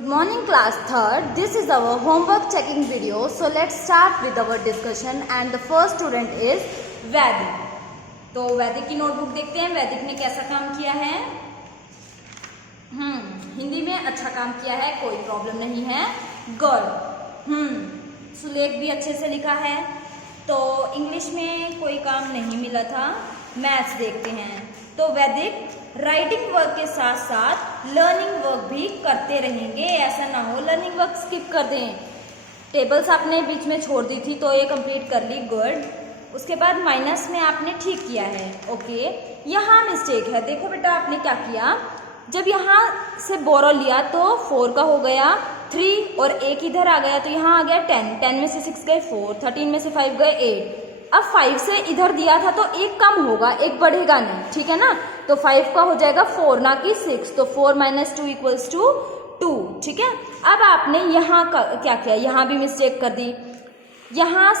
Good morning class 3rd. This is our homework checking video. So let's start with our discussion and the first student is वैदिक. तो वैदिक की notebook देखते हैं वैदिक ने कैसा काम किया है. हिंदी में अच्छा काम किया है, कोई प्रॉब्लम नहीं है. गुड. सुलेख भी अच्छे से लिखा है. तो इंग्लिश में कोई काम नहीं मिला था. मैथ्स देखते हैं. तो वैदिक राइटिंग वर्क के साथ साथ लर्निंग वर्क भी करते रहेंगे. ऐसा ना हो लर्निंग वर्क स्किप कर दें. टेबल्स आपने बीच में छोड़ दी थी तो ये कंप्लीट कर ली. गुड. उसके बाद माइनस में आपने ठीक किया है. ओके. यहाँ मिस्टेक है. देखो बेटा आपने क्या किया, जब यहाँ से बोरो लिया तो 4 का हो गया 3 और 1 इधर आ गया तो यहाँ आ गया 10. 10 में से 6 गए 4, 13 में से 5 गए 8. अब 5 से इधर दिया था तो एक कम होगा, एक बढ़ेगा नहीं. ठीक है ना. तो 5 का हो जाएगा 4 ना कि 6. तो 4 - 2 = 2. ठीक है. अब आपने यहाँ का क्या किया, यहाँ भी मिस्टेक कर दी. यहाँ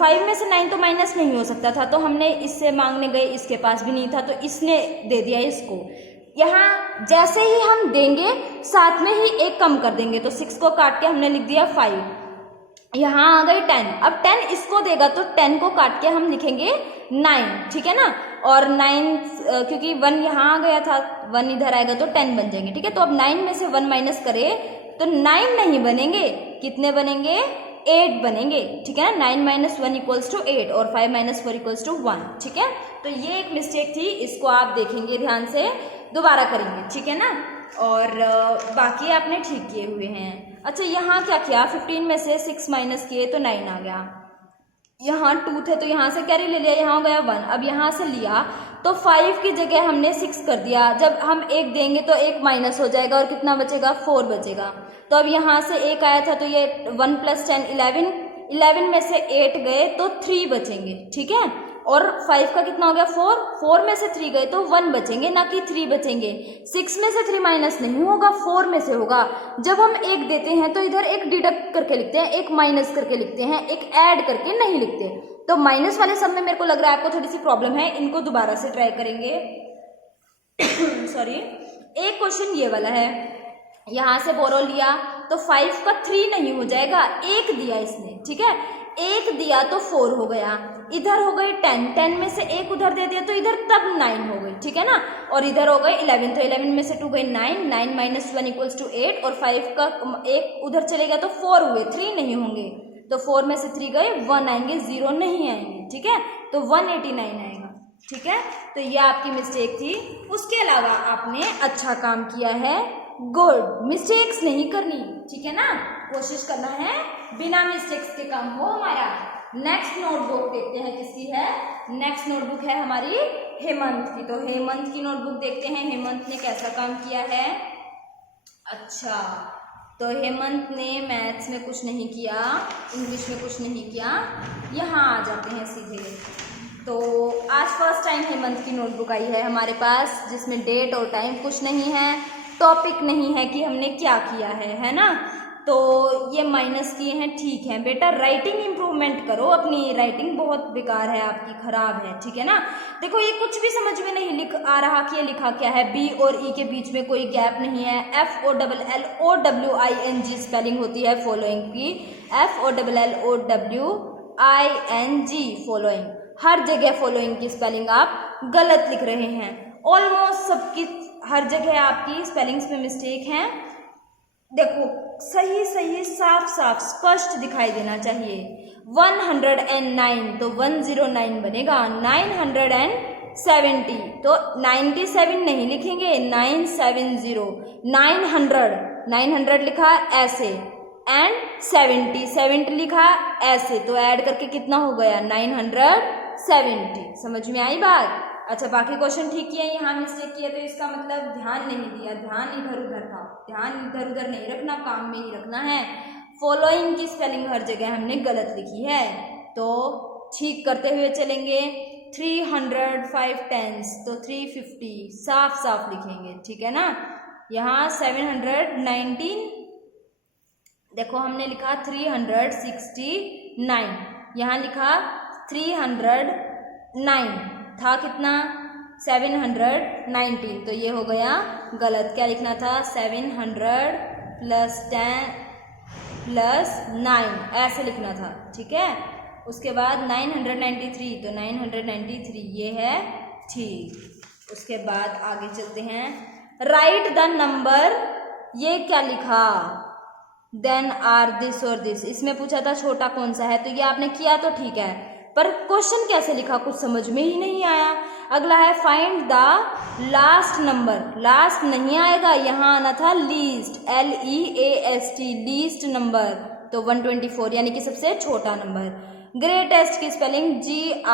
5 में से 9 तो माइनस नहीं हो सकता था तो हमने इससे मांगने गए, इसके पास भी नहीं था तो इसने दे दिया इसको. यहाँ जैसे ही हम देंगे साथ में ही एक कम कर देंगे तो 6 को काट के हमने लिख दिया 5. यहाँ आ गई 10. अब 10 इसको देगा तो 10 को काट के हम लिखेंगे 9. ठीक है ना. और 9 क्योंकि 1 यहाँ आ गया था, 1 इधर आएगा तो 10 बन जाएंगे. ठीक है. तो अब 9 में से 1 माइनस करें तो 9 नहीं बनेंगे. कितने बनेंगे? 8 बनेंगे. ठीक है ना. 9 - 1 = 8 और 5 - 4 = 1. ठीक है. तो ये एक मिस्टेक थी, इसको आप देखेंगे ध्यान से, दोबारा करेंगे. ठीक है ना. और बाकी आपने ठीक किए हुए हैं. अच्छा यहाँ क्या किया, 15 में से 6 माइनस किए तो 9 आ गया. यहाँ 2 थे तो यहाँ से कैरी ले लिया, यहाँ हो गया 1. अब यहाँ से लिया तो 5 की जगह हमने 6 कर दिया. जब हम 1 देंगे तो 1 माइनस हो जाएगा और कितना बचेगा, 4 बचेगा. तो अब यहाँ से 1 आया था तो ये 1 + 10 11. 11 में से 8 गए तो 3 बचेंगे. ठीक है. और 5 का कितना हो गया, 4. 4 में से 3 गए तो 1 बचेंगे ना कि 3 बचेंगे. 6 में से 3 माइनस नहीं होगा, 4 में से होगा. जब हम 1 देते हैं तो इधर एक डिडक्ट करके लिखते हैं, एक माइनस करके लिखते हैं, एक ऐड करके नहीं लिखते. तो माइनस वाले सब में मेरे को लग रहा है आपको थोड़ी सी प्रॉब्लम है, इनको दोबारा से ट्राई करेंगे. सॉरी. एक क्वेश्चन ये वाला है, यहाँ से बोरो लिया तो 5 का 3 नहीं हो जाएगा, 1 दिया इसने. ठीक है. 1 दिया तो 4 हो गया, इधर हो गई 10. 10 में से 1 उधर दे दिया तो इधर तब 9 हो गई. ठीक है ना. और इधर हो गई 11 तो 11 में से 2 गई 9. 9 - 1 = 8 और 5 का 1 उधर चले गया तो 4 हुए, 3 नहीं होंगे. तो 4 में से 3 गए, 1 आएंगे, 0 नहीं आएंगे. ठीक है. तो 189 आएगा. ठीक है. तो ये आपकी मिस्टेक थी. उसके अलावा आपने अच्छा काम किया है. गुड. मिस्टेक्स नहीं करनी. ठीक है ना. कोशिश करना है बिना मिस्टेक्स के काम हो हमारा. नेक्स्ट नोटबुक देखते हैं किसकी है. नेक्स्ट नोटबुक है हमारी हेमंत की. तो हेमंत की नोटबुक देखते हैं हेमंत ने कैसा काम किया है. अच्छा, तो हेमंत ने मैथ्स में कुछ नहीं किया, इंग्लिश में कुछ नहीं किया. यहाँ आ जाते हैं सीधे. तो आज फर्स्ट टाइम हेमंत की नोटबुक आई है हमारे पास, जिसमें डेट और टाइम कुछ नहीं है, टॉपिक नहीं है कि हमने क्या किया है ना. तो ये माइनस किए हैं. ठीक है बेटा, राइटिंग इंप्रूवमेंट करो. अपनी राइटिंग बहुत बेकार है आपकी, खराब है. ठीक है ना. देखो ये कुछ भी समझ में नहीं लिख आ रहा कि ये लिखा क्या है. बी और ई के बीच में कोई गैप नहीं है. FOLLOWING स्पेलिंग होती है फॉलोइंग की. FOLLOWING following. हर जगह फॉलोइंग की स्पेलिंग आप गलत लिख रहे हैं. ऑलमोस्ट सबकी हर जगह आपकी स्पेलिंग्स में मिस्टेक हैं. देखो सही सही साफ साफ स्पष्ट दिखाई देना चाहिए. 109 तो 109 बनेगा. 970 तो 97 नहीं लिखेंगे, 970. 900 लिखा ऐसे एंड 70 लिखा ऐसे, तो ऐड करके कितना हो गया, 970. समझ में आई बात. अच्छा, बाकी क्वेश्चन ठीक किए, यहाँ मिस्टेक किया तो इसका मतलब ध्यान नहीं दिया, ध्यान इधर उधर था. ध्यान इधर उधर नहीं रखना, काम में ही रखना है. फॉलोइंग की स्पेलिंग हर जगह हमने गलत लिखी है तो ठीक करते हुए चलेंगे. 300 5 10s तो 350 साफ साफ लिखेंगे. ठीक है ना. यहाँ 719 देखो हमने लिखा 369, यहाँ लिखा 309 था कितना, 719. तो ये हो गया गलत. क्या लिखना था, 719. प्लस 10 प्लस 9 ऐसे लिखना था, ठीक है। उसके बाद 993, तो 993 ये है ठीक। उसके बाद आगे चलते हैं, राइट द नंबर, ये क्या लिखा, देन आर दिस और दिस, इसमें पूछा था छोटा कौन सा है, तो ये आपने किया तो ठीक है, पर क्वेश्चन कैसे लिखा कुछ समझ में ही नहीं आया। अगला है find the last number, last नहीं आएगा, यहाँ आना था लीस्ट, LEAST, लीस्ट नंबर, तो 124 यानी कि सबसे छोटा नंबर। ग्रेटेस्ट की स्पेलिंग GREATEST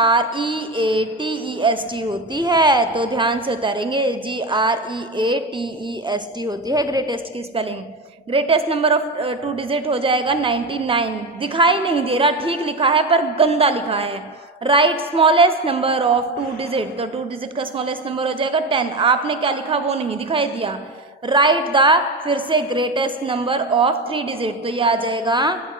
होती है, तो ध्यान से उतारेंगे, GREATEST होती है ग्रेटेस्ट की spelling. Greatest number of 2 digit हो जाएगा 99, दिखाई नहीं दे रहा, ठीक लिखा है पर गंदा लिखा है। Right smallest number of 2 digit, तो 2 डिजिट का स्मॉलेस्ट नंबर हो जाएगा 10, आपने क्या लिखा वो नहीं दिखाई दिया। राइट द, फिर से ग्रेटेस्ट नंबर ऑफ 3 डिजिट, तो ये आ जाएगा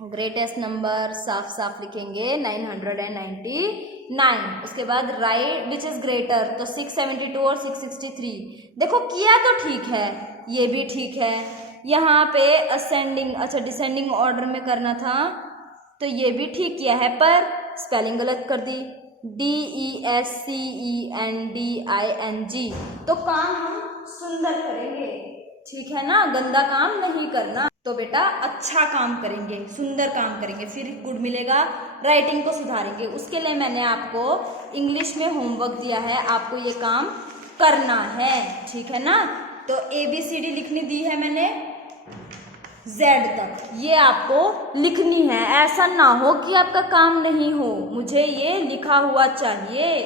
ग्रेटेस्ट नंबर, साफ साफ लिखेंगे 999। उसके बाद राइट विच इज ग्रेटर, तो 672 और 663, देखो किया तो ठीक है, ये भी ठीक है। यहाँ पे असेंडिंग, अच्छा डिसेंडिंग ऑर्डर में करना था, तो ये भी ठीक किया है, पर स्पेलिंग गलत कर दी, DESCENDING, तो काम हम सुंदर करेंगे, ठीक है ना, गंदा काम नहीं करना। तो बेटा अच्छा काम करेंगे, सुंदर काम करेंगे, फिर गुड मिलेगा, राइटिंग को सुधारेंगे। उसके लिए मैंने आपको इंग्लिश में होमवर्क दिया है, आपको ये काम करना है, ठीक है ना। तो ABCD लिखनी दी है मैंने Z तक, ये आपको लिखनी है, ऐसा ना हो कि आपका काम नहीं हो, मुझे ये लिखा हुआ चाहिए,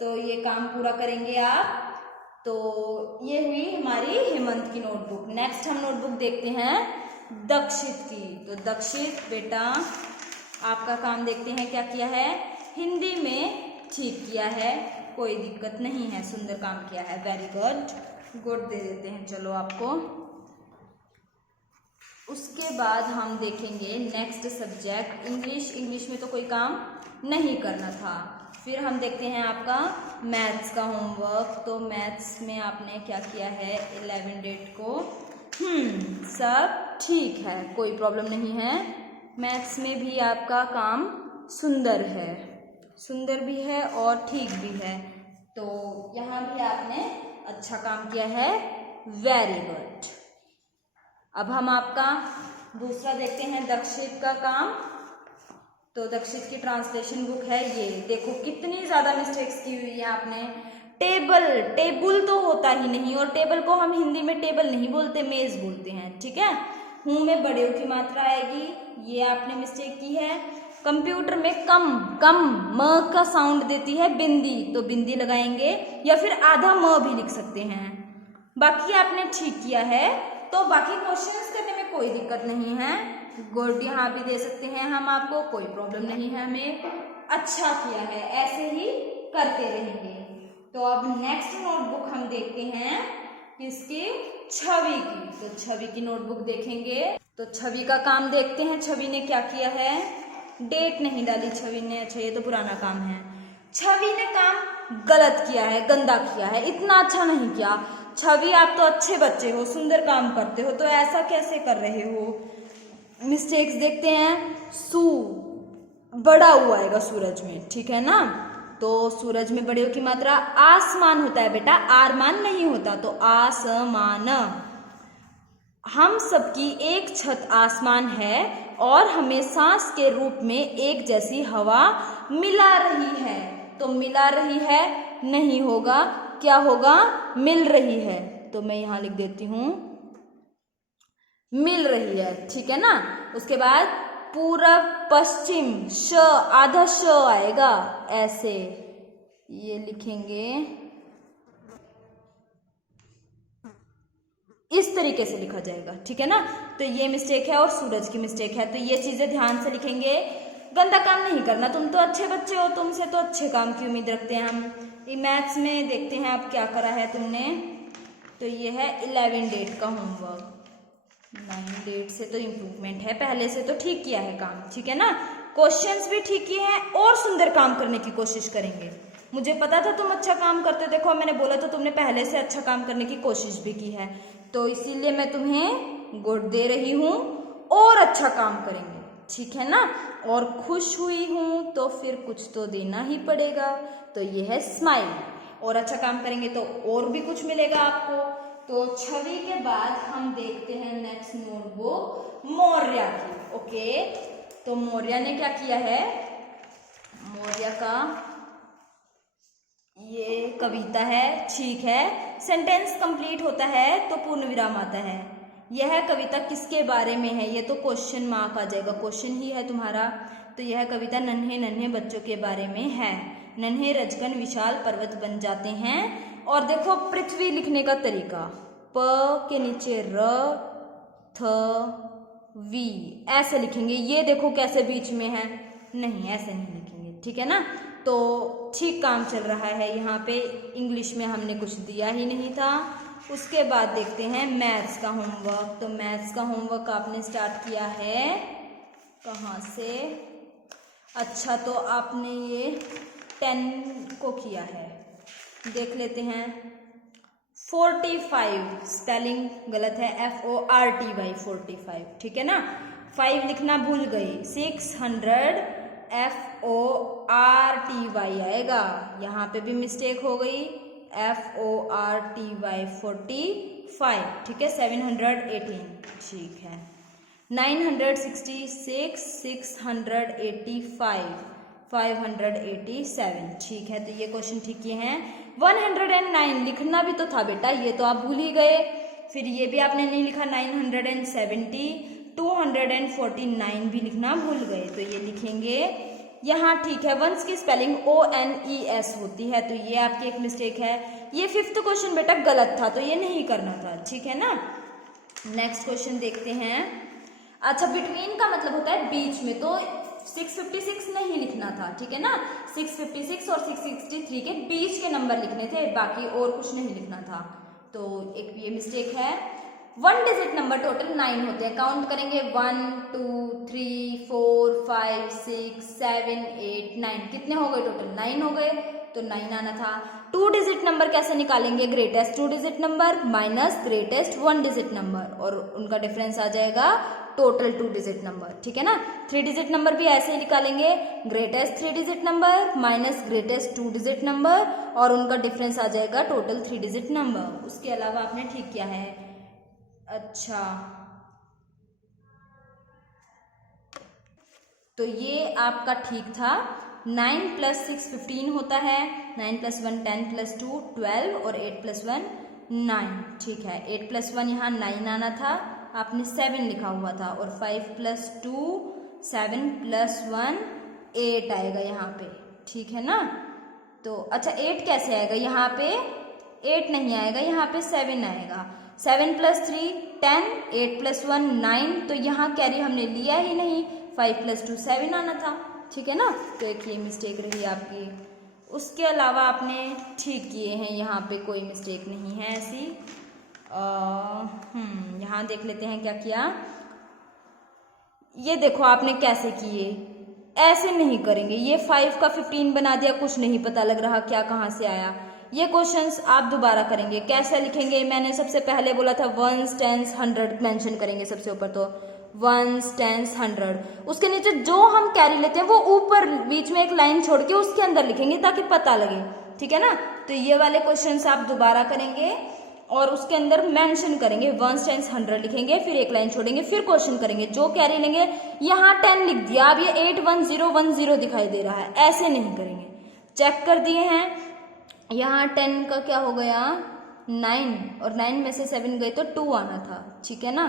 तो ये काम पूरा करेंगे आप। तो ये हुई हमारी हेमंत की नोटबुक। नेक्स्ट हम नोटबुक देखते हैं दक्षित की। तो दक्षित बेटा आपका काम देखते हैं क्या किया है, हिंदी में ठीक किया है, कोई दिक्कत नहीं है, सुंदर काम किया है, वेरी गुड, गुड दे देते हैं चलो आपको। उसके बाद हम देखेंगे नेक्स्ट सब्जेक्ट इंग्लिश। इंग्लिश में तो कोई काम नहीं करना था। फिर हम देखते हैं आपका मैथ्स का होमवर्क। तो मैथ्स में आपने क्या किया है, 11 डेट को सब ठीक है, कोई प्रॉब्लम नहीं है। मैथ्स में भी आपका काम सुंदर है, सुंदर भी है और ठीक भी है, तो यहाँ भी आपने अच्छा काम किया है, वेरी गुड। अब हम आपका दूसरा देखते हैं दक्षित का काम। तो दक्षित की ट्रांसलेशन बुक है ये, देखो कितनी ज़्यादा मिस्टेक्स की हुई है आपने। टेबल, टेबल तो होता ही नहीं, और टेबल को हम हिंदी में टेबल नहीं बोलते, मेज बोलते हैं, ठीक है। हूँ में बड़े की मात्रा आएगी, ये आपने मिस्टेक की है। कंप्यूटर में कम म का साउंड देती है बिंदी, तो बिंदी लगाएंगे, या फिर आधा म भी लिख सकते हैं। बाकी आपने ठीक किया है, तो बाकी क्वेश्चंस करने में कोई दिक्कत नहीं है, गुड यहाँ भी दे सकते हैं हम आपको, कोई प्रॉब्लम नहीं है हमें, अच्छा किया है, ऐसे ही करते रहेंगे। तो अब नेक्स्ट नोटबुक हम देखते हैं किसकी, छवि की। तो छवि की नोटबुक देखेंगे। तो छवि का काम देखते हैं, छवि ने क्या किया है, डेट नहीं डाली छवि ने, अच्छा ये तो पुराना काम है। छवि ने काम गलत किया है, गंदा किया है, इतना अच्छा नहीं किया। छवि आप तो अच्छे बच्चे हो, सुंदर काम करते हो, तो ऐसा कैसे कर रहे हो। मिस्टेक्स देखते हैं, सू बड़ा हुआ आएगा सूरज में, ठीक है ना। तो सूरज में बड़े की मात्रा आसमान होता है बेटा, आरमान नहीं होता, तो आसमान। हम सबकी एक छत आसमान है और हमें सांस के रूप में एक जैसी हवा मिला रही है, तो मिला रही है नहीं होगा, क्या होगा, मिल रही है, तो मैं यहां लिख देती हूं मिल रही है, ठीक है ना। उसके बाद पूरब पश्चिम, श आधा श आएगा, ऐसे ये लिखेंगे, इस तरीके से लिखा जाएगा, ठीक है ना। तो ये मिस्टेक है और सूरज की मिस्टेक है, तो ये चीजें ध्यान से लिखेंगे, गंदा काम नहीं करना। तुम तो अच्छे बच्चे हो, तुमसे तो अच्छे काम की उम्मीद रखते हैं हम। ये मैथ्स में देखते हैं आप क्या करा है तुमने। तो ये है 11 डेट का होमवर्क, 9 डेट से तो इम्प्रूवमेंट है, पहले से तो ठीक किया है काम, ठीक है ना। क्वेश्चंस भी ठीक किए हैं और सुंदर काम करने की कोशिश करेंगे। मुझे पता था तुम अच्छा काम करते, देखो मैंने बोला तो तुमने पहले से अच्छा काम करने की कोशिश भी की है, तो इसीलिए मैं तुम्हें गुड दे रही हूँ, और अच्छा काम करेंगे, ठीक है ना। और खुश हुई हूँ तो फिर कुछ तो देना ही पड़ेगा, तो ये है स्माइल। और अच्छा काम करेंगे तो और भी कुछ मिलेगा आपको। तो छवि के बाद हम देखते हैं नेक्स्ट नोटबुक मौर्य की। ओके, तो मौर्य ने क्या किया है, मौर्य का ये कविता है, ठीक है। सेंटेंस कंप्लीट होता है तो पूर्ण विराम आता है। यह कविता किसके बारे में है, ये तो क्वेश्चन मार्क आ जाएगा, क्वेश्चन ही है तुम्हारा। तो यह कविता नन्हे नन्हे बच्चों के बारे में है। नन्हे रजकन विशाल पर्वत बन जाते हैं। और देखो पृथ्वी लिखने का तरीका, प के नीचे र थ वी ऐसे लिखेंगे। ये देखो कैसे बीच में है, नहीं ऐसे नहीं लिखेंगे, ठीक है ना। तो ठीक काम चल रहा है यहाँ पे। इंग्लिश में हमने कुछ दिया ही नहीं था। उसके बाद देखते हैं मैथ्स का होमवर्क। तो मैथ्स का होमवर्क आपने स्टार्ट किया है कहाँ से, अच्छा तो आपने ये 10 को किया है, देख लेते हैं। 45 स्पेलिंग गलत है, FORTY 45, ठीक है ना। 5 लिखना भूल गई, 600 FORTY आएगा, यहाँ पे भी मिस्टेक हो गई, FORTY 45, ठीक है। 718, ठीक है। 966 685 587, ठीक है। तो ये क्वेश्चन ठीक किए हैं। 109 लिखना भी तो था बेटा, ये तो आप भूल ही गए। फिर ये भी आपने नहीं लिखा। 970 249 भी लिखना भूल गए, तो ये लिखेंगे यहाँ, ठीक है। वंस की स्पेलिंग ONES होती है, तो ये आपकी एक मिस्टेक है। ये 5th क्वेश्चन बेटा गलत था, तो ये नहीं करना था, ठीक है ना। नेक्स्ट क्वेश्चन देखते हैं। अच्छा, बिटवीन का मतलब होता है बीच में, तो 656 नहीं लिखना था, ठीक है ना। 656 और 663 के बीच के नंबर लिखने थे, बाकी और कुछ नहीं लिखना था, तो एक ये मिस्टेक है। 1 डिजिट नंबर टोटल 9 होते हैं, काउंट करेंगे 1 2 3 4 5 6 7 8 9, कितने हो गए टोटल, 9 हो गए, तो 9 आना था। 2 डिजिट नंबर कैसे निकालेंगे, greatest 2 digit number minus greatest 1 digit number, और उनका डिफरेंस आ जाएगा टोटल 2 डिजिट नंबर, ठीक है ना। 3 डिजिट नंबर भी ऐसे ही निकालेंगे, greatest 3 digit number minus greatest 2 digit number, और उनका डिफरेंस आ जाएगा टोटल 3 डिजिट नंबर। उसके अलावा आपने ठीक किया है। अच्छा, तो ये आपका ठीक था। 9 + 6 15 होता है, 9 + 1 10 + 2 12 और 8 + 1 9, ठीक है। 8 + 1 यहाँ 9 आना था, आपने 7 लिखा हुआ था, और 5 + 2 7 + 1 8 आएगा यहाँ पे, ठीक है ना। तो अच्छा 8 कैसे आएगा, यहाँ पे 8 नहीं आएगा, यहाँ पे 7 आएगा। 7 + 3 10, 8 + 1 9, तो यहाँ कैरी हमने लिया ही नहीं, 5 + 2 7 आना था, ठीक है ना। तो एक ये मिस्टेक रही आपकी। उसके अलावा आपने ठीक किए हैं, यहाँ पे कोई मिस्टेक नहीं है ऐसी। यहाँ देख लेते हैं क्या किया। ये देखो आपने कैसे किए, ऐसे नहीं करेंगे। ये 5 का 15 बना दिया, कुछ नहीं पता लग रहा क्या कहाँ से आया। ये क्वेश्चंस आप दोबारा करेंगे, कैसे लिखेंगे, मैंने सबसे पहले बोला था 1s 10s 100 मेंशन करेंगे सबसे ऊपर, तो 1s 10s 100, उसके नीचे जो हम कैरी लेते हैं वो ऊपर बीच में एक लाइन छोड़ के उसके अंदर लिखेंगे ताकि पता लगे, ठीक है ना। तो ये वाले क्वेश्चंस आप दोबारा करेंगे और उसके अंदर मेंशन करेंगे, 1s 10s 100 लिखेंगे, फिर एक लाइन छोड़ेंगे, फिर क्वेश्चन करेंगे, जो कैरी लेंगे। यहाँ 10 लिख दिया, अब ये 81010 दिखाई दे रहा है, ऐसे नहीं करेंगे। चेक कर दिए हैं, यहाँ 10 का क्या हो गया 9, और 9 में से 7 गए तो 2 आना था, ठीक है ना।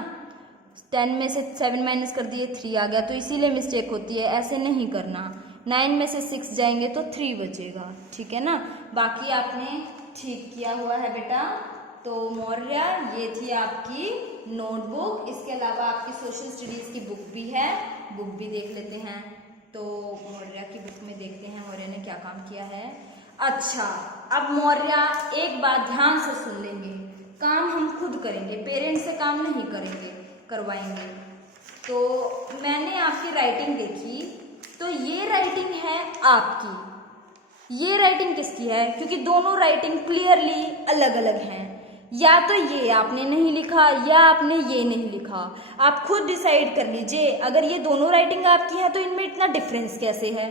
10 में से 7 माइनस कर दिए 3 आ गया, तो इसीलिए मिस्टेक होती है, ऐसे नहीं करना। 9 में से 6 जाएंगे तो 3 बचेगा, ठीक है ना। बाकी आपने ठीक किया हुआ है बेटा। तो मौर्य ये थी आपकी नोटबुक। इसके अलावा आपकी सोशल स्टडीज की बुक भी है, बुक भी देख लेते हैं। तो मौर्य की बुक में देखते हैं मौर्य ने क्या काम किया है। अच्छा, अब मौर्य एक बात ध्यान से सुन लेंगे, काम हम खुद करेंगे, पेरेंट्स से काम नहीं करेंगे, करवाएंगे। तो मैंने आपकी राइटिंग देखी, तो ये राइटिंग है आपकी, ये राइटिंग किसकी है, क्योंकि दोनों राइटिंग क्लियरली अलग अलग हैं। या तो ये आपने नहीं लिखा या आपने ये नहीं लिखा, आप खुद डिसाइड कर लीजिए। अगर ये दोनों राइटिंग आपकी है तो इनमें इतना डिफरेंस कैसे है?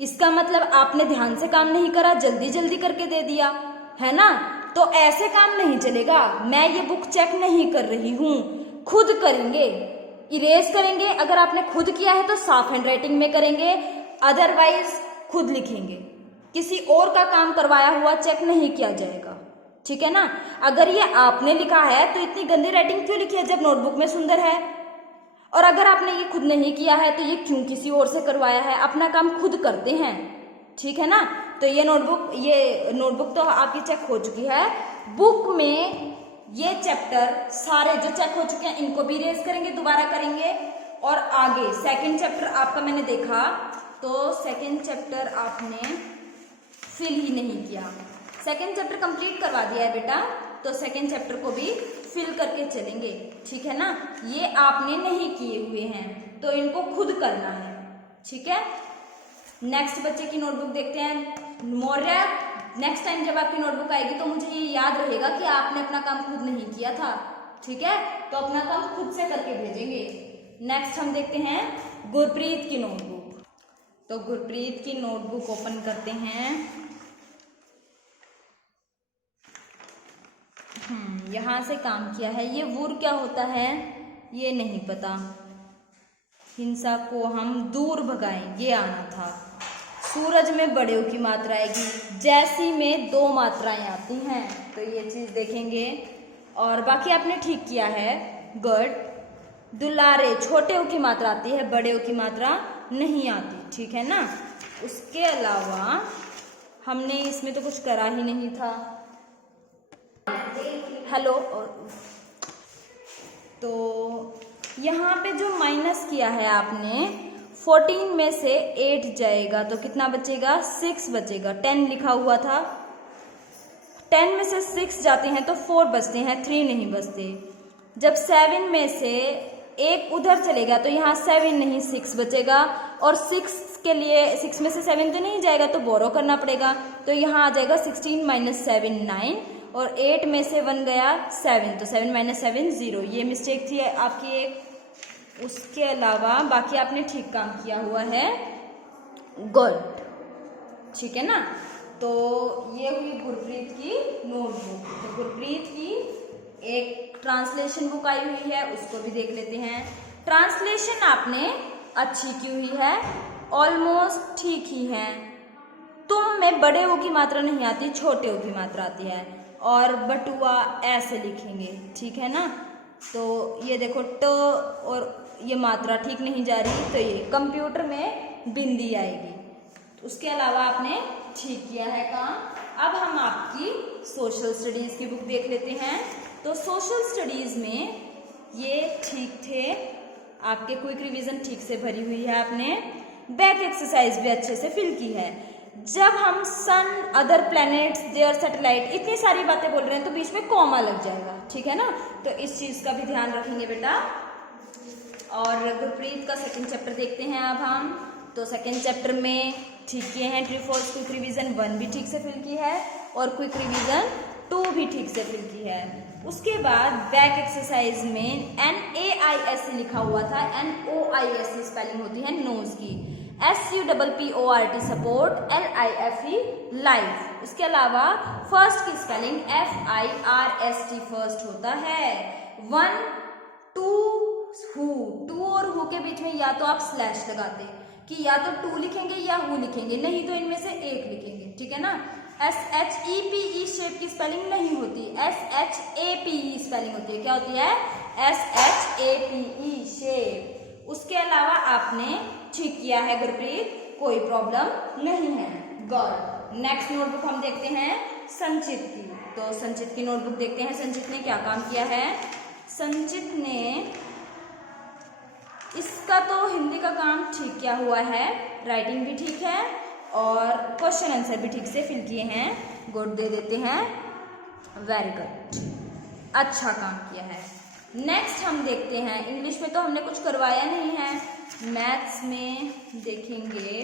इसका मतलब आपने ध्यान से काम नहीं करा, जल्दी जल्दी करके दे दिया, है ना? तो ऐसे काम नहीं चलेगा। मैं ये बुक चेक नहीं कर रही हूँ, खुद करेंगे, इरेज करेंगे। अगर आपने खुद किया है तो साफ हैंडराइटिंग में करेंगे, अदरवाइज खुद लिखेंगे। किसी और का काम करवाया हुआ चेक नहीं किया जाएगा, ठीक है ना? अगर ये आपने लिखा है तो इतनी गंदी राइटिंग क्यों लिखी है जब नोटबुक में सुंदर है? और अगर आपने ये खुद नहीं किया है तो ये क्यों किसी और से करवाया है? अपना काम खुद करते हैं, ठीक है ना? तो ये नोटबुक तो आपकी चेक हो चुकी है। बुक में ये चैप्टर सारे जो चेक हो चुके हैं इनको भी इरेज करेंगे, दोबारा करेंगे। और आगे सेकंड चैप्टर आपका मैंने देखा तो सेकंड चैप्टर आपने फिल ही नहीं किया। सेकंड चैप्टर कंप्लीट करवा दिया है बेटा, तो सेकंड चैप्टर को भी फिल करके चलेंगे, ठीक है ना? ये आपने नहीं किए हुए हैं तो इनको खुद करना है, ठीक है? नेक्स्ट बच्चे की नोटबुक देखते हैं। मौर्य, नेक्स्ट टाइम जब आपकी नोटबुक आएगी तो मुझे ये याद रहेगा कि आपने अपना काम खुद नहीं किया था, ठीक है? तो अपना काम खुद से करके भेजेंगे। नेक्स्ट हम देखते हैं गुरप्रीत की नोटबुक। तो गुरप्रीत की नोटबुक ओपन करते हैं। यहाँ से काम किया है। ये वुर क्या होता है ये नहीं पता। हिंसा को हम दूर भगाएं, ये आना था। सूरज में बड़े की मात्रा आएगी, जैसी में 2 मात्राएं आती हैं, तो ये चीज देखेंगे। और बाकी आपने ठीक किया है, गुड। दुलारे छोटे ओ की मात्रा आती है, बड़े ओ की मात्रा नहीं आती, ठीक है ना? उसके अलावा हमने इसमें तो कुछ करा ही नहीं था। हेलो, तो यहाँ पे जो माइनस किया है आपने, 14 में से 8 जाएगा तो कितना बचेगा? 6 बचेगा। 10 लिखा हुआ था, 10 में से 6 जाते हैं तो 4 बचते हैं, 3 नहीं बचते। जब 7 में से 1 उधर चलेगा तो यहाँ 7 नहीं 6 बचेगा। और 6 के लिए 6 में से 7 तो नहीं जाएगा तो बोरो करना पड़ेगा, तो यहाँ आ जाएगा 16 - 7 9। और 8 में से 1 गया 7, तो 7 - 7 0। ये मिस्टेक थी आपकी एक। उसके अलावा बाकी आपने ठीक काम किया हुआ है, गुड, ठीक है ना? तो ये हुई गुरप्रीत की नोटबुक। तो गुरप्रीत की एक ट्रांसलेशन बुक आई हुई है, उसको भी देख लेते हैं। ट्रांसलेशन आपने अच्छी की हुई है, ऑलमोस्ट ठीक ही है। तुम में बड़े ओ की मात्रा नहीं आती, छोटे ओ की मात्रा आती है। और बटुआ ऐसे लिखेंगे, ठीक है ना? तो ये देखो ट और ये मात्रा ठीक नहीं जा रही, तो ये कंप्यूटर में बिंदी आएगी। उसके अलावा आपने ठीक किया है काम। अब हम आपकी सोशल स्टडीज की बुक देख लेते हैं। तो सोशल स्टडीज में ये ठीक थे, आपके क्विक रिवीजन ठीक से भरी हुई है आपने। बैक एक्सरसाइज भी अच्छे से फिल की है। जब हम सन, अदर प्लैनेट्स, देयर सैटेलाइट, इतनी सारी बातें बोल रहे हैं तो बीच में कॉमा लग जाएगा, ठीक है ना? तो इस चीज का भी ध्यान रखेंगे बेटा। और गुरप्रीत का सेकंड चैप्टर देखते हैं अब हम। तो सेकंड चैप्टर में ठीक किए हैं ट्रू फॉल्स। क्विक रिवीजन 1 भी ठीक से फिल की है और क्विक रिवीजन 2 भी ठीक से फिल की है। उसके बाद बैक एक्सरसाइज में NAIS लिखा हुआ था, NOIS स्पेलिंग होती है नोज की, SUPPORT सपोर्ट, LIFE लाइफ। उसके अलावा फर्स्ट की स्पेलिंग FIRST फर्स्ट होता है। 1 2 हु, टू और हु के बीच में या तो आप स्लैश लगाते कि या तो 2 लिखेंगे या हु लिखेंगे, नहीं तो इनमें से एक लिखेंगे, ठीक है ना? SHEPE शेप की स्पेलिंग नहीं होती, SHAPE स्पेलिंग होती है। क्या होती है? SHAPE shape. उसके अलावा आपने ठीक किया है गुरप्रीत, कोई प्रॉब्लम नहीं है, गॉड। नेक्स्ट नोटबुक हम देखते हैं संचित की। तो संचित की नोटबुक देखते हैं, संचित ने क्या काम किया है। संचित ने इसका तो हिंदी का काम ठीक किया हुआ है, राइटिंग भी ठीक है और क्वेश्चन आंसर भी ठीक से फिल किए हैं, गुड दे देते हैं, वेरी गुड, अच्छा काम किया है। नेक्स्ट हम देखते हैं, इंग्लिश में तो हमने कुछ करवाया नहीं है, मैथ्स में देखेंगे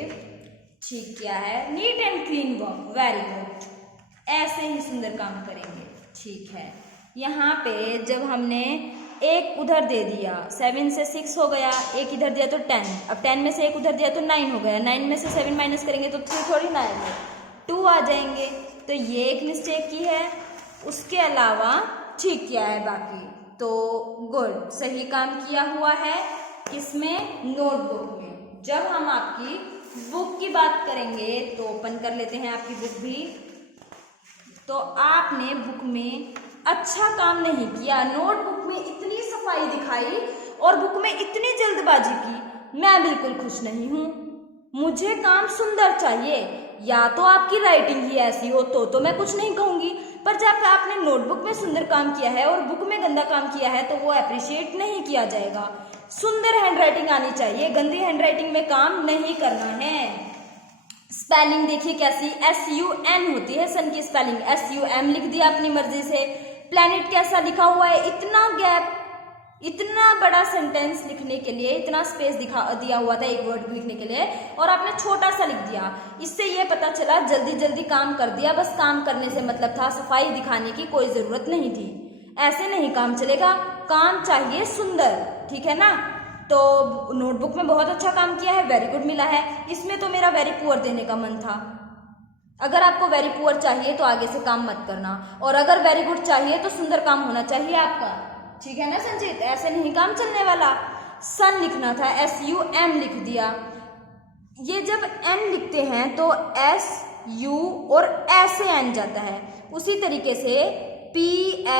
ठीक किया है, neat and clean work, very good, ऐसे ही सुंदर काम करेंगे, ठीक है। यहाँ पे जब हमने एक उधर दे दिया, 7 से 6 हो गया, एक इधर दिया तो 10, अब 10 में से एक उधर दिया तो 9 हो गया, 9 में से 7 माइनस करेंगे तो 3 थोड़ी ना आएंगे, 2 आ जाएंगे। तो ये एक मिस्टेक की है, उसके अलावा ठीक किया है बाकी। तो गुड, सही काम किया हुआ है। किसमें? नोटबुक में। जब हम आपकी बुक की बात करेंगे तो ओपन कर लेते हैं आपकी बुक भी। तो आपने बुक में अच्छा काम नहीं किया, नोटबुक में इतनी सफाई दिखाई और बुक में इतनी जल्दबाजी की। मैं बिल्कुल खुश नहीं हूँ। मुझे काम सुंदर चाहिए, या तो आपकी राइटिंग ही ऐसी हो तो मैं कुछ नहीं कहूँगी, पर जब आपने नोटबुक में सुंदर काम किया है और बुक में गंदा काम किया है तो वो अप्रिशिएट नहीं किया जाएगा। सुंदर हैंडराइटिंग आनी चाहिए, गंदी हैंडराइटिंग में काम नहीं करना है। स्पेलिंग देखिए कैसी, SUN होती है सन की स्पेलिंग, SUM लिख दिया अपनी मर्जी से। प्लैनेट कैसा लिखा हुआ है, इतना गैप, इतना बड़ा सेंटेंस लिखने के लिए इतना स्पेस दिया हुआ था एक वर्ड लिखने के लिए, और आपने छोटा सा लिख दिया। इससे ये पता चला जल्दी जल्दी काम कर दिया, बस काम करने से मतलब था, सफाई दिखाने की कोई जरूरत नहीं थी। ऐसे नहीं काम चलेगा, काम चाहिए सुंदर, ठीक है ना। तो नोटबुक में बहुत अच्छा काम किया है, वेरी गुड मिला है। इसमें तो मेरा वेरी पुअर देने का मन था। अगर आपको वेरी पुअर चाहिए तो आगे से काम मत करना, और अगर वेरी गुड चाहिए तो सुंदर काम होना चाहिए आपका, ठीक है ना संजीत। ऐसे नहीं काम चलने वाला। सन लिखना था, SUM लिख दिया। ये जब N लिखते हैं तो SU और ऐसे N जाता है, उसी तरीके से PLANETS।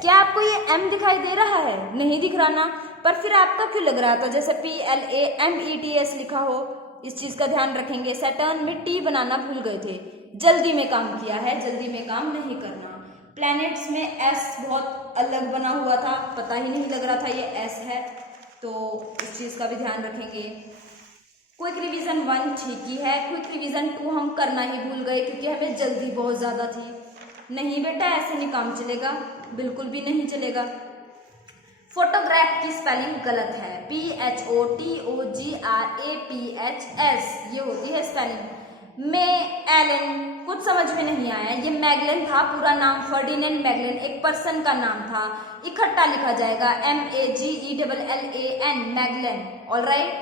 क्या आपको ये M दिखाई दे रहा है? नहीं दिख रहा ना, पर फिर आपका क्यों लग रहा था जैसे PLAMETS लिखा हो? इस चीज का ध्यान रखेंगे। सैटर्न में T बनाना भूल गए थे, जल्दी में काम किया है, जल्दी में काम नहीं करना। प्लैनेट्स में S बहुत अलग बना हुआ था, पता ही नहीं लग रहा था ये S है, तो इस चीज का भी ध्यान रखेंगे। क्विक रिवीजन 1 ठीक ही है, क्विक रिवीजन 2 हम करना ही भूल गए क्योंकि हमें जल्दी बहुत ज्यादा थी। नहीं बेटा, ऐसे नहीं काम चलेगा, बिल्कुल भी नहीं चलेगा। फोटोग्राफ की स्पेलिंग गलत है, PHOTOGRAPHS ये होती है स्पेलिंग। एलन कुछ समझ में नहीं आया, ये मैगलन था पूरा नाम, फर्डिनेंड मैगलन एक पर्सन का नाम था, इकट्ठा लिखा जाएगा MAGELLAN मैगलन, ऑलराइट।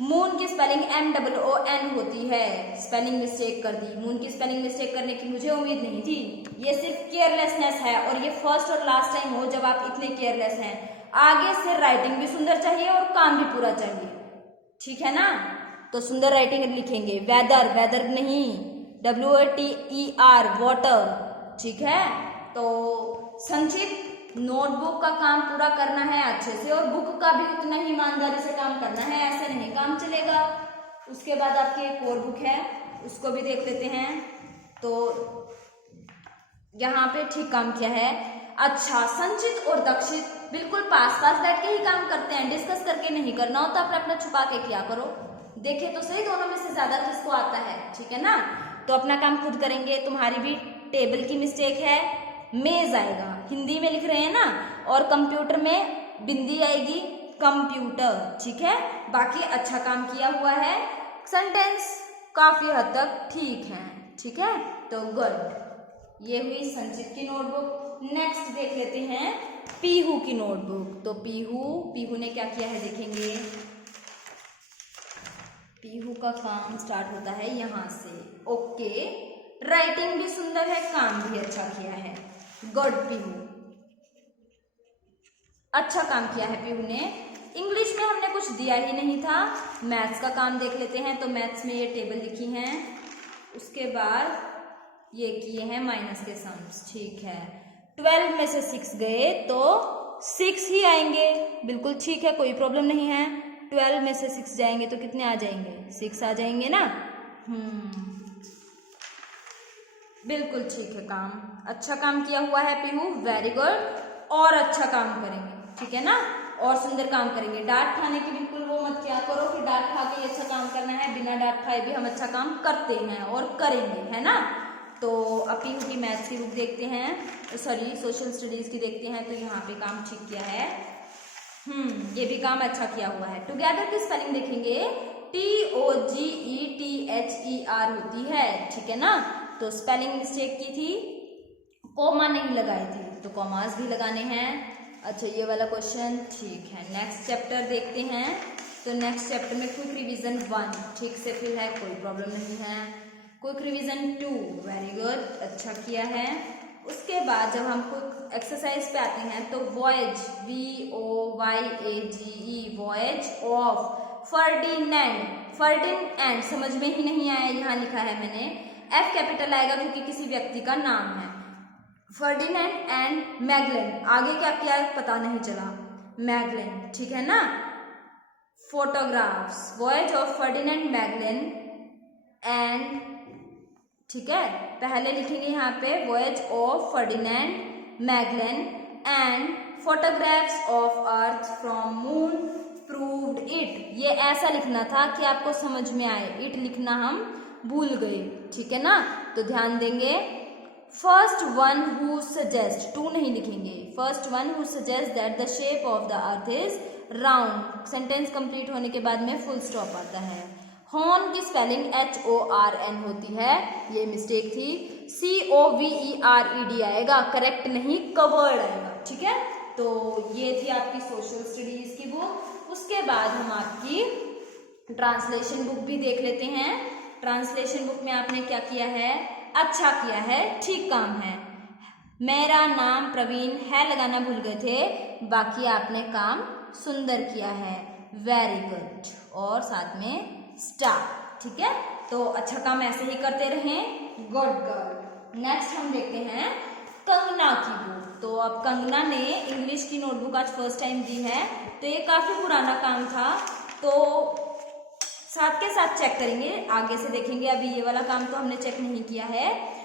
मून की स्पेलिंग MOON होती है, स्पेलिंग मिस्टेक कर दी। मून की स्पेलिंग मिस्टेक करने की मुझे उम्मीद नहीं थी, ये सिर्फ केयरलेसनेस है, और ये फर्स्ट और लास्ट टाइम हो जब आप इतने केयरलेस हैं। आगे से राइटिंग भी सुंदर चाहिए और काम भी पूरा चाहिए, ठीक है ना। तो सुंदर राइटिंग लिखेंगे, वेदर, वेदर नहीं, WATER वाटर, ठीक है। तो संचित नोटबुक का काम पूरा करना है अच्छे से, और बुक का भी उतना ही ईमानदारी से काम करना है, ऐसे नहीं काम चलेगा। उसके बाद आपकी एक और बुक है, उसको भी देख लेते हैं। तो यहाँ पे ठीक काम किया है। अच्छा, संचित और दक्षित बिल्कुल पास पास बैठ के ही काम करते हैं, डिस्कस करके नहीं करना होता, अपना अपना छुपा के किया करो। देखे तो सही दोनों में से ज्यादा किसको आता है, ठीक है ना। तो अपना काम खुद करेंगे। तुम्हारी भी टेबल की मिस्टेक है, मेज आएगा, हिंदी में लिख रहे हैं ना, और कंप्यूटर में बिंदी आएगी, कंप्यूटर, ठीक है। बाकी अच्छा काम किया हुआ है, सेंटेंस काफी हद तक ठीक है, ठीक है। तो गुड, ये हुई संचित की नोटबुक। नेक्स्ट देख लेते हैं पीहू की नोटबुक। तो पीहू ने क्या किया है देखेंगे। पीहू का काम स्टार्ट होता है यहाँ से, ओके। राइटिंग भी सुंदर है, काम भी अच्छा किया है, गुड पीहू, अच्छा काम किया है पीहू ने। इंग्लिश में हमने कुछ दिया ही नहीं था। मैथ्स का काम देख लेते हैं। तो मैथ्स में ये टेबल लिखी हैं, उसके बाद ये किए हैं माइनस के सम्स, ठीक है। 12 में से 6 गए तो 6 ही आएंगे, बिल्कुल ठीक है, कोई प्रॉब्लम नहीं है। 12 में से 6 जाएंगे तो कितने आ जाएंगे, 6 आ जाएंगे ना। बिल्कुल ठीक है, काम अच्छा काम किया हुआ है पीहू, वेरी गुड। और अच्छा काम करेंगे, ठीक है ना, और सुंदर काम करेंगे। डांट खाने की बिल्कुल वो मत क्या करो कि डांट खा के अच्छा काम करना है, बिना डांट खाए भी हम अच्छा काम करते हैं और करेंगे, है ना। तो अब पीहू की मैथ्स की बुक देखते हैं, सॉरी सोशल स्टडीज की देखते हैं। तो यहाँ पे काम ठीक किया है, ये भी काम अच्छा किया हुआ है। टुगेदर की स्पेलिंग देखेंगे, TOGETHER होती है, ठीक है ना। तो स्पेलिंग मिस्टेक की थी, कॉमा नहीं लगाई थी, तो कॉमास भी लगाने हैं। अच्छा, ये वाला क्वेश्चन ठीक है। नेक्स्ट चैप्टर देखते हैं। तो नेक्स्ट चैप्टर में क्विक रिवीजन 1 ठीक से फिल है, कोई प्रॉब्लम नहीं है। क्विक रिवीजन 2 वेरी गुड, अच्छा किया है। उसके बाद जब हम क्विक एक्सरसाइज पे आते हैं तो voyage VOYAGE voyage of Ferdinand समझ में ही नहीं आया, यहाँ लिखा है मैंने, F कैपिटल आएगा क्योंकि किसी व्यक्ति का नाम है। फर्डिनेंड एंड मैगलन, आगे क्या किया पता नहीं चला, मैगलन ठीक है ना। Photographs, voyage of Ferdinand Magellan and, ठीक है, पहले लिखेंगे यहाँ पे voyage of Ferdinand Magellan and photographs of earth from moon proved it. ये ऐसा लिखना था कि आपको समझ में आए, इट लिखना हम भूल गए, ठीक है ना। तो ध्यान देंगे। First one who suggest, to नहीं लिखेंगे, first one who suggest that the shape of the earth is round, sentence complete होने के बाद में फुल स्टॉप आता है। हॉर्न की स्पेलिंग HORN होती है, ये मिस्टेक थी, COVERED आएगा, करेक्ट नहीं कवर्ड आएगा, ठीक है। तो ये थी आपकी सोशल स्टडीज की बुक। उसके बाद हम आपकी ट्रांसलेशन बुक भी देख लेते हैं। ट्रांसलेशन बुक में आपने क्या किया है, अच्छा किया है, ठीक काम है। मेरा नाम प्रवीण है लगाना भूल गए थे, बाकी आपने काम सुंदर किया है, वेरी गुड, और साथ में स्टार, ठीक है। तो अच्छा काम ऐसे ही करते रहें, गुड गर्ल। नेक्स्ट हम देखते हैं कंगना की बुक। तो अब कंगना ने इंग्लिश की नोटबुक आज फर्स्ट टाइम दी है, तो ये काफी पुराना काम था, तो साथ के साथ चेक करेंगे, आगे से देखेंगे। अभी ये वाला काम तो हमने चेक नहीं किया है।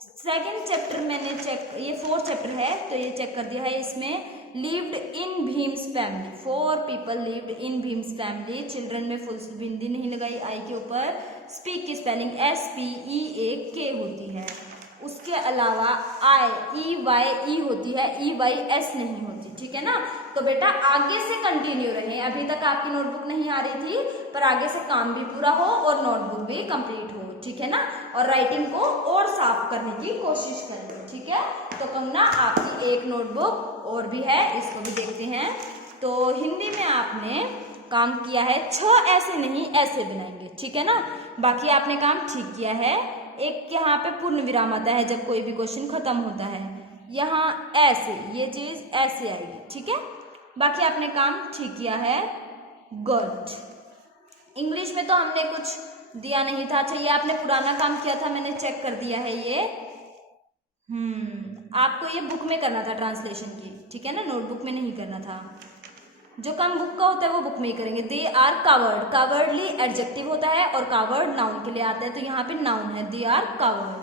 सेकंड चैप्टर मैंने चेक, ये 4th चैप्टर है तो ये चेक कर दिया है। इसमें lived in Bhim's family, 4 people lived in Bhim's family, children में फुल बिंदी नहीं लगाई आई के ऊपर। स्पीक की स्पेलिंग SPEAK होती है। उसके अलावा EYE होती है, EYS नहीं होती, ठीक है ना। तो बेटा आगे से कंटिन्यू रहे, अभी तक आपकी नोटबुक नहीं आ रही थी, पर आगे से काम भी पूरा हो और नोटबुक भी कंप्लीट हो, ठीक है ना। और राइटिंग को और साफ करने की कोशिश करें, ठीक है। तो कंगना आपकी एक नोटबुक और भी है, इसको भी देखते हैं। तो हिंदी में आपने काम किया है, 6 ऐसे नहीं ऐसे बनाएंगे, ठीक है ना। बाकी आपने काम ठीक किया है। एक यहाँ पे पूर्ण विराम आता है जब कोई भी क्वेश्चन खत्म होता है, यहाँ ऐसे, ये चीज ऐसे आएगी, ठीक है। बाकी आपने काम ठीक किया है, गुड। इंग्लिश में तो हमने कुछ दिया नहीं था। अच्छा, ये आपने पुराना काम किया था, मैंने चेक कर दिया है ये। आपको ये बुक में करना था ट्रांसलेशन की, ठीक है ना, नोटबुक में नहीं करना था। जो काम बुक का होता है वो बुक में ही करेंगे। They are coward, cowardly adjective होता है और कावर्ड नाउन के लिए आता है, तो यहाँ पे नाउन है, they are coward.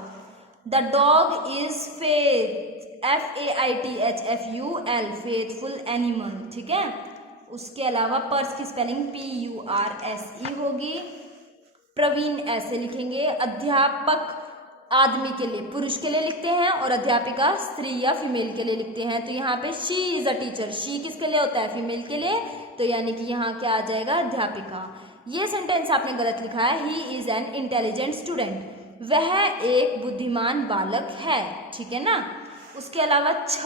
The dog is faith, FAITHFUL, faithful animal, ठीक है। उसके अलावा पर्स की स्पेलिंग PURSE होगी। प्रवीण ऐसे लिखेंगे। अध्यापक आदमी के लिए, पुरुष के लिए लिखते हैं, और अध्यापिका स्त्री या फीमेल के लिए लिखते हैं। तो यहाँ पे she is a teacher, she किसके लिए होता है, फीमेल के लिए, तो यानी कि यहाँ क्या आ जाएगा, अध्यापिका। ये सेंटेंस आपने गलत लिखा है, he is an intelligent student, वह एक बुद्धिमान बालक है, ठीक है ना। उसके अलावा छ,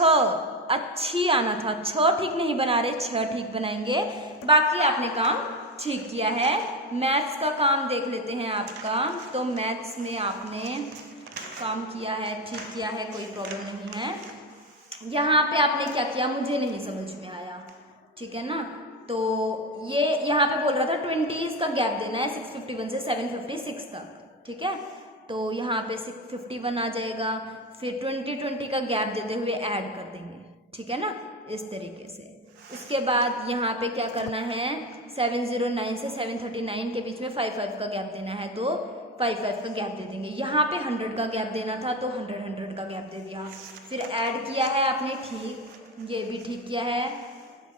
अच्छी आना था, छ ठीक नहीं बना रहे, छ ठीक बनाएंगे। बाकी आपने काम ठीक किया है। मैथ्स का काम देख लेते हैं आपका। तो मैथ्स में आपने काम किया है, ठीक किया है, कोई प्रॉब्लम नहीं है। यहाँ पे आपने क्या किया मुझे नहीं समझ में आया, ठीक है ना। तो ये यहाँ पे बोल रहा था 20 का गैप देना है 651 से 756 तक, ठीक है। तो यहाँ पे 651 आ जाएगा, फिर 20 का गैप देते हुए ऐड कर देंगे, ठीक है ना, इस तरीके से। उसके बाद यहाँ पे क्या करना है, 709 से 739 के बीच में 5 का गैप देना है, तो 5 का गैप दे देंगे। यहाँ पे 100 का गैप देना था, तो 100 का गैप दे दिया। फिर ऐड किया है आपने, ठीक, ये भी ठीक किया है।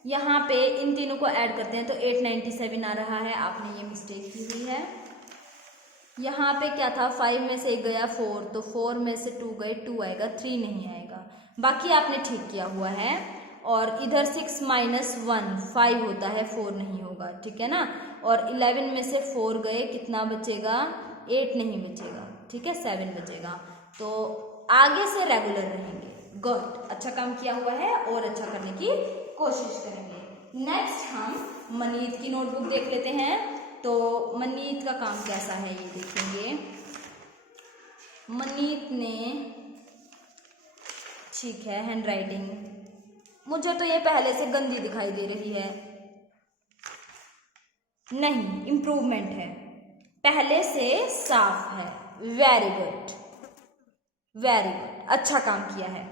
यहाँ पे इन तीनों को ऐड करते हैं तो 897 आ रहा है, आपने ये मिस्टेक की हुई है। यहाँ पे क्या था, 5 में से 1 गया 4, तो 4 में से 2 गए, 2 आएगा, 3 नहीं आएगा। बाकी आपने ठीक किया हुआ है। और इधर 6 - 1 5 होता है, 4 नहीं होगा, ठीक है ना। और 11 में से 4 गए, कितना बचेगा, 8 नहीं बचेगा, ठीक है, 7 बचेगा। तो आगे से रेगुलर रहेंगे, गुड, अच्छा काम किया हुआ है और अच्छा करने की कोशिश करेंगे। नेक्स्ट हम मनीत की नोटबुक देख लेते हैं। तो मनीत का काम कैसा है ये देखेंगे। मनीत ने, ठीक है, हैंड राइटिंग मुझे तो ये पहले से गंदी दिखाई दे रही है, नहीं इम्प्रूवमेंट है, पहले से साफ है। वेरी गुड, वेरी गुड, अच्छा काम किया है।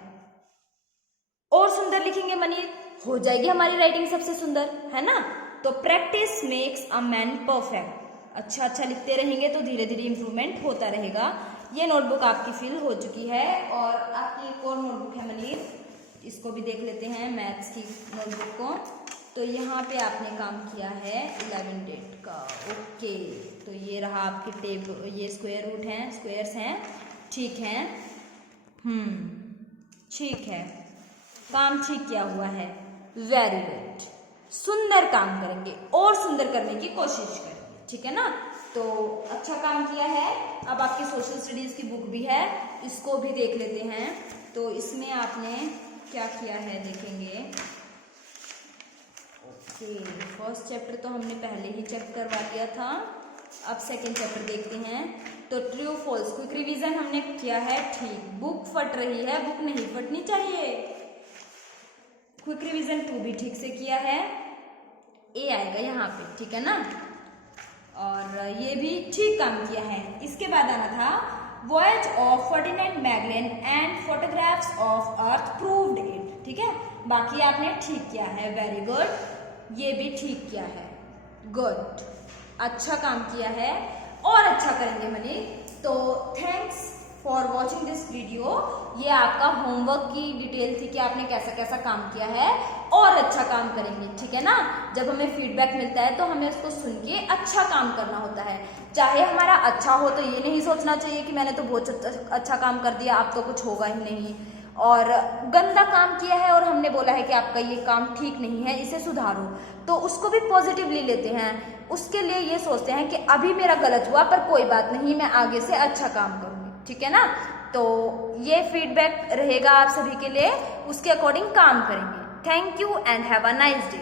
और सुंदर लिखेंगे मनीत, हो जाएगी हमारी राइटिंग सबसे सुंदर, है ना। तो practice makes a man perfect, अच्छा अच्छा लिखते रहेंगे तो धीरे धीरे इंप्रूवमेंट होता रहेगा। ये नोटबुक आपकी फिल हो चुकी है और आपकी एक और नोटबुक है मनीत, इसको भी देख लेते हैं, मैथ्स की नोटबुक को। तो यहाँ पे आपने काम किया है 11 डेट का। ओके, तो ये रहा आपकी टेब, ये स्क्वायर रूट हैं, स्क्वायर्स हैं, ठीक हैं। ठीक है, काम ठीक किया हुआ है। वेरी गुड, सुंदर काम करेंगे और सुंदर करने की कोशिश करेंगे, ठीक है ना। तो अच्छा काम किया है। अब आपकी सोशल स्टडीज की बुक भी है, इसको भी देख लेते हैं। तो इसमें आपने क्या किया है देखेंगे। ओके, फर्स्ट चैप्टर तो हमने पहले ही चेक करवा दिया था, अब सेकंड चैप्टर देखते हैं। तो ट्रू फॉल्स क्विक रिवीजन हमने किया है, ठीक। बुक फट रही है, बुक नहीं फटनी चाहिए। क्विक रिवीजन 2 भी ठीक से किया है, ए आएगा यहाँ पे, ठीक है ना। और ये भी ठीक काम किया है। इसके बाद आना था voyage of Ferdinand Magellan and photographs of earth proved it, ठीक है। बाकी आपने ठीक किया है, वेरी गुड, ये भी ठीक किया है, गुड, अच्छा काम किया है और अच्छा करेंगे मनी। तो thanks for watching this video. ये आपका होमवर्क की डिटेल थी कि आपने कैसा कैसा काम किया है और अच्छा काम करेंगे, ठीक है ना। जब हमें फीडबैक मिलता है तो हमें उसको सुन के अच्छा काम करना होता है। चाहे हमारा अच्छा हो तो ये नहीं सोचना चाहिए कि मैंने तो बहुत अच्छा काम कर दिया, अब तो कुछ होगा ही नहीं। और गंदा काम किया है और हमने बोला है कि आपका ये काम ठीक नहीं है, इसे सुधारो, तो उसको भी पॉजिटिवली लेते हैं। उसके लिए ये सोचते हैं कि अभी मेरा गलत हुआ पर कोई बात नहीं, मैं आगे से अच्छा काम करूँगी, ठीक है ना। तो ये फीडबैक रहेगा आप सभी के लिए, उसके अकॉर्डिंग काम करेंगे। Thank you and have a nice day.